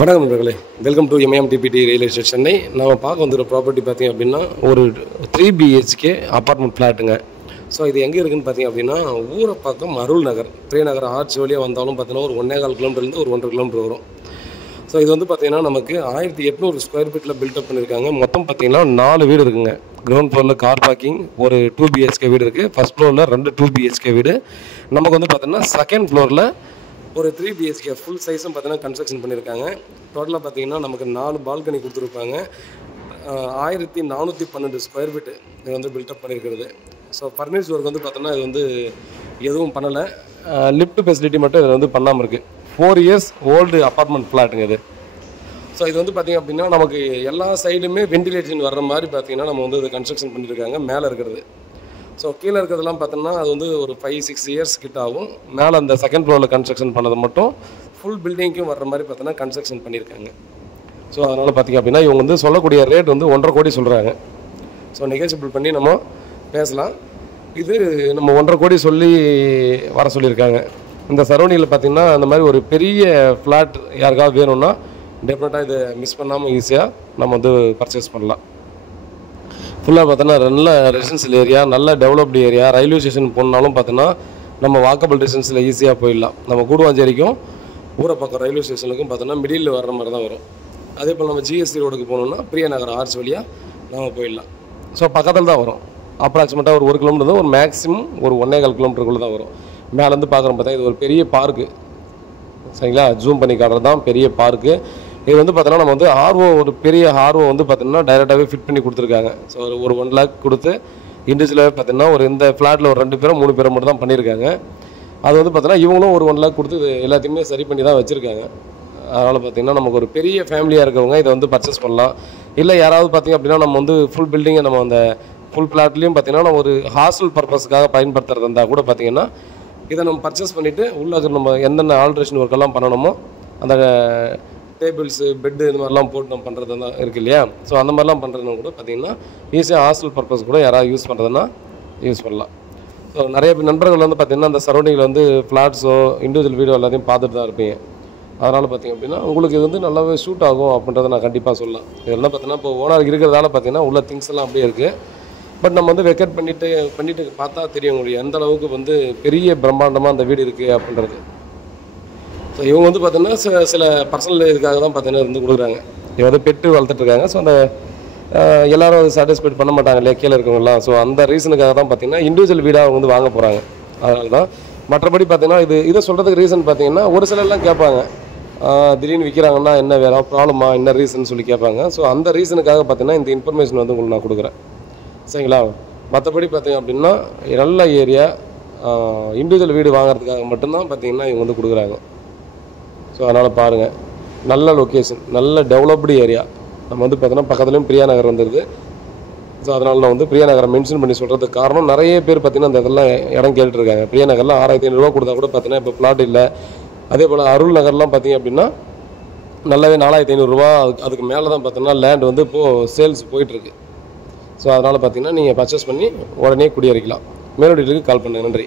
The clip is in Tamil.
வணக்கம் நண்பர்களே, welcome to MMTPT real estate Chennai. நம்ம பார்க்க வந்துடுற ப்ராப்பர்ட்டி பார்த்திங்க அப்படின்னா ஒரு 3 BHK அப்பார்ட்மெண்ட் ஃப்ளாட்டுங்க. ஸோ இது எங்கே இருக்குதுன்னு பார்த்திங்க அப்படின்னா ஊரை பக்கம் அருள் நகர் பிரியநகர் ஆர்ச் வழியாக வந்தாலும் பார்த்தீங்கன்னா ஒரு 1.25 கிலோமீட்டர்லேருந்து ஒரு 1.5 கிலோமீட்டர் வரும். ஸோ இது வந்து பார்த்திங்கன்னா நமக்கு 1800 ஸ்கொயர் ஃபீட்டில் பில்டப் பண்ணியிருக்காங்க. மொத்தம் பார்த்திங்கன்னா 4 வீடு இருக்குங்க. கிரவுண்ட் ஃப்ளோரில் கார் பார்க்கிங், ஒரு 2 BHK வீடு இருக்குது. ஃபஸ்ட் ஃப்ளோரில் 2 2 BHK வீடு. நமக்கு வந்து பார்த்திங்கன்னா செகண்ட் ஃப்ளோரில் ஒரு 3 BHK ஃபுல் சைஸும் பார்த்தீங்கன்னா கன்ஸ்ட்ரக்ஷன் பண்ணியிருக்காங்க. டோட்டலாக பார்த்தீங்கன்னா நமக்கு 4 பால்கனி கொடுத்துருப்பாங்க. 1412 ஸ்கொயர் ஃபீட்டு இது வந்து பில்டப் பண்ணியிருக்கிறது. ஸோ ஃபர்னிஷ் ஒர்க் வந்து பார்த்தோன்னா இது வந்து எதுவும் பண்ணலை. லிஃப்ட் ஃபெசிலிட்டி மட்டும் இதில் வந்து பண்ணாமல் இருக்குது. 4 இயர்ஸ் ஓல்டு அப்பார்ட்மெண்ட் ஃப்ளாட்டுங்க இது. ஸோ இது வந்து பார்த்திங்க அப்படின்னா நமக்கு எல்லா சைடுமே வென்டிலேஷன் வர்ற மாதிரி பார்த்திங்கன்னா நம்ம வந்து இது கன்ஸ்ட்ரக்ஷன் பண்ணியிருக்காங்க. மேலே இருக்கிறது, ஸோ கீழே இருக்கிறதெல்லாம் பார்த்தோன்னா அது வந்து ஒரு 5-6 இயர்ஸ் கிட்ட ஆகும். மேலே அந்த செகண்ட் ஃப்ளோரில் கன்ஸ்ட்ரக்ஷன் பண்ணது மட்டும் ஃபுல் பில்டிங்க்கும் வர்ற மாதிரி பார்த்தோன்னா கன்ஸ்ட்ரக்ஷன் பண்ணியிருக்காங்க. ஸோ அதனால் பார்த்திங்க அப்படின்னா இவங்க வந்து சொல்லக்கூடிய ரேட் வந்து 1.5 கோடி சொல்கிறாங்க. ஸோ நெகோசியபிள் பண்ணி நம்ம பேசலாம். இது நம்ம 1.5 கோடி சொல்லி வர சொல்லியிருக்காங்க. இந்த சரௌண்டிங்கில் பார்த்திங்கன்னா அந்த மாதிரி ஒரு பெரிய ஃப்ளாட் யாருக்காவது வேணும்னா டெஃபினட்டாக இதை மிஸ் பண்ணாமல் ஈஸியாக நம்ம வந்து பர்ச்சேஸ் பண்ணலாம். ஃபுல்லாக பார்த்தோன்னா நல்ல ரெசிடென்ஷியல் ஏரியா, நல்ல டெவலப்டு ஏரியா. ரயில்வே ஸ்டேஷன் போனாலும் பார்த்தோன்னா நம்ம வாக்கபிள் டிஸ்டன்ஸில் ஈஸியாக போயிடலாம். நம்ம கூடுவாஞ்சேரிக்கும் ஊரை பக்கம் ரயில்வே ஸ்டேஷனுக்கும் பார்த்தோன்னா மிடில் வர்ற மாதிரி தான் வரும். அதே போல் நம்ம GST ரோடுக்கு போகணுன்னா பிரியநகர் ஆர்ச் வழியாக நம்ம போயிடலாம். ஸோ பக்கத்தில் தான் வரும். அப்ராக்சிமேட்டாக ஒரு 1 கிலோமீட்டர் தான், ஒரு மேக்ஸிமம் ஒரு 1.25 கிலோமீட்டருக்குள்ளே தான் வரும். மேலேருந்து பார்க்குறோம் பார்த்தா இது ஒரு பெரிய பார்க்கு, சரிங்களா? ஜூம் பண்ணி காட்டுறது தான் பெரிய பார்க்கு. இது வந்து பார்த்தோன்னா நம்ம வந்து ஒரு பெரிய ஆர்வோ வந்து பார்த்தோன்னா டைரெக்டாகவே ஃபிட் பண்ணி கொடுத்துருக்காங்க. ஸோ ஒரு 1 லேக் கொடுத்து இண்டிவிஜுவலாகவே பார்த்தீங்கன்னா ஒரு இந்த ஃப்ளாட்டில் ஒரு 2 பேரும் 3 பேரும் மட்டும் தான் பண்ணியிருக்காங்க. அது வந்து பார்த்தோன்னா இவங்களும் ஒரு 1 லேக் கொடுத்து இது எல்லாத்தையுமே சரி பண்ணி தான் வச்சுருக்காங்க. அதனால் பார்த்திங்கன்னா நமக்கு ஒரு பெரிய ஃபேமிலியாக இருக்கவங்க இதை வந்து பர்ச்சேஸ் பண்ணலாம். இல்லை யாராவது பார்த்திங்க அப்படின்னா நம்ம வந்து ஃபுல் பில்டிங்கை நம்ம அந்த ஃபுல் ஃப்ளாட்லேயும் பார்த்திங்கன்னா நம்ம ஒரு ஹாஸ்டல் பர்பஸ்க்காக பயன்படுத்துறது இருந்தால் கூட பார்த்திங்கன்னா இதை நம்ம பர்ச்சேஸ் பண்ணிவிட்டு உள்ளே நம்ம எந்தெந்த ஆல்ட்ரேஷன் ஒர்க்கெல்லாம் பண்ணணுமோ அந்த டேபிள்ஸு பெட்டு இந்த மாதிரிலாம் போட்டு நம்ம பண்ணுறது தான் இருக்குது இல்லையா? ஸோ அந்த மாதிரிலாம் பண்ணுறதுனா கூட பார்த்திங்கன்னா ஈஸியாக ஹாஸ்டல் பர்பஸ் கூட யாராவது யூஸ் பண்ணுறதுன்னா யூஸ் பண்ணலாம். ஸோ நிறைய நண்பர்கள் வந்து பார்த்திங்கன்னா அந்த சரௌண்டிங்கில் வந்து ஃப்ளாட்ஸோ இண்டிவிஜுவல் வீடியோ எல்லாத்தையும் பார்த்துட்டு தான் இருப்பீங்க. அதனால் பார்த்திங்க அப்படின்னா உங்களுக்கு இது வந்து நல்லாவே ஷூட் ஆகும் அப்படின்றத நான் கண்டிப்பாக சொல்லலாம். இதெல்லாம் பார்த்தீங்கன்னா இப்போ ஓனர் இருக்கிறதால பார்த்திங்கன்னா உள்ள திங்ஸ் எல்லாம் அப்படியே இருக்குது. பட் நம்ம வந்து வெக்கேட் பண்ணிவிட்டு பார்த்தா தெரியும் உங்களுக்கு எந்த அளவுக்கு வந்து பெரிய பிரம்மாண்டமாக அந்த வீடு இருக்குது அப்படின்றது. ஸோ இவங்க வந்து பார்த்தீங்கன்னா சில பர்சனல் இதுக்காக தான் பார்த்தீங்கன்னா இருந்து கொடுக்குறாங்க. இவங்க வந்து பெட்டு வளர்த்துட்ருக்காங்க. ஸோ அந்த எல்லோரும் அதை சாட்டிஸ்ஃபைட் பண்ண மாட்டாங்க இல்லையா கீழே இருக்கவங்கலாம். ஸோ அந்த ரீசனுக்காக தான் பார்த்தீங்கன்னா இண்டிவிஜுவல் வீடாக அவங்க வந்து வாங்க போகிறாங்க. அதனால தான். மற்றபடி பார்த்தீங்கன்னா இதை சொல்கிறதுக்கு ரீசன் பார்த்தீங்கன்னா ஒரு சிலர்லாம் கேட்பாங்க, திடீர்னு விற்கிறாங்கன்னா என்ன வேறு ப்ராப்ளமா என்ன ரீசன் சொல்லி கேட்பாங்க. ஸோ அந்த ரீசனுக்காக பார்த்தீங்கன்னா இந்த இன்ஃபர்மேஷன் வந்து உங்களுக்கு நான் கொடுக்குறேன், சரிங்களா? மற்றபடி பார்த்திங்க அப்படின்னா நல்ல ஏரியா, இண்டிவிஜுவல் வீடு வாங்குறதுக்காக மட்டும்தான் பார்த்திங்கன்னா இவங்க வந்து கொடுக்குறாங்க. ஸோ அதனால் பாருங்கள், நல்ல லொக்கேஷன், நல்ல டெவலப்டு ஏரியா. நம்ம வந்து பார்த்தோன்னா பக்கத்துலேயும் பிரியாநகர் வந்துடுது. ஸோ அதனால் நான் வந்து பிரியாநகரை மென்ஷன் பண்ணி சொல்கிறதுக்கு காரணம் நிறைய பேர் பார்த்திங்கன்னா அந்த இதெல்லாம் இடம் கேட்டுருக்காங்க. பிரியாநகரில் 6500 ரூபா கொடுத்தா கூட பார்த்தீங்கன்னா இப்போ ஃப்ளாட் இல்லை. அதே போல் அருள் நகர்லாம் பார்த்திங்க அப்படின்னா நல்லாவே 4500 ரூபா அதுக்கு மேலே தான் பார்த்தோன்னா லேண்ட் வந்து இப்போது சேல்ஸ் போயிட்டுருக்கு. ஸோ அதனால் பார்த்திங்கன்னா நீங்கள் பர்ச்சேஸ் பண்ணி உடனே குடியேறிக்கலாம். மேலும் டீட்டெயிலுக்கு கால் பண்ணுங்கள். நன்றி.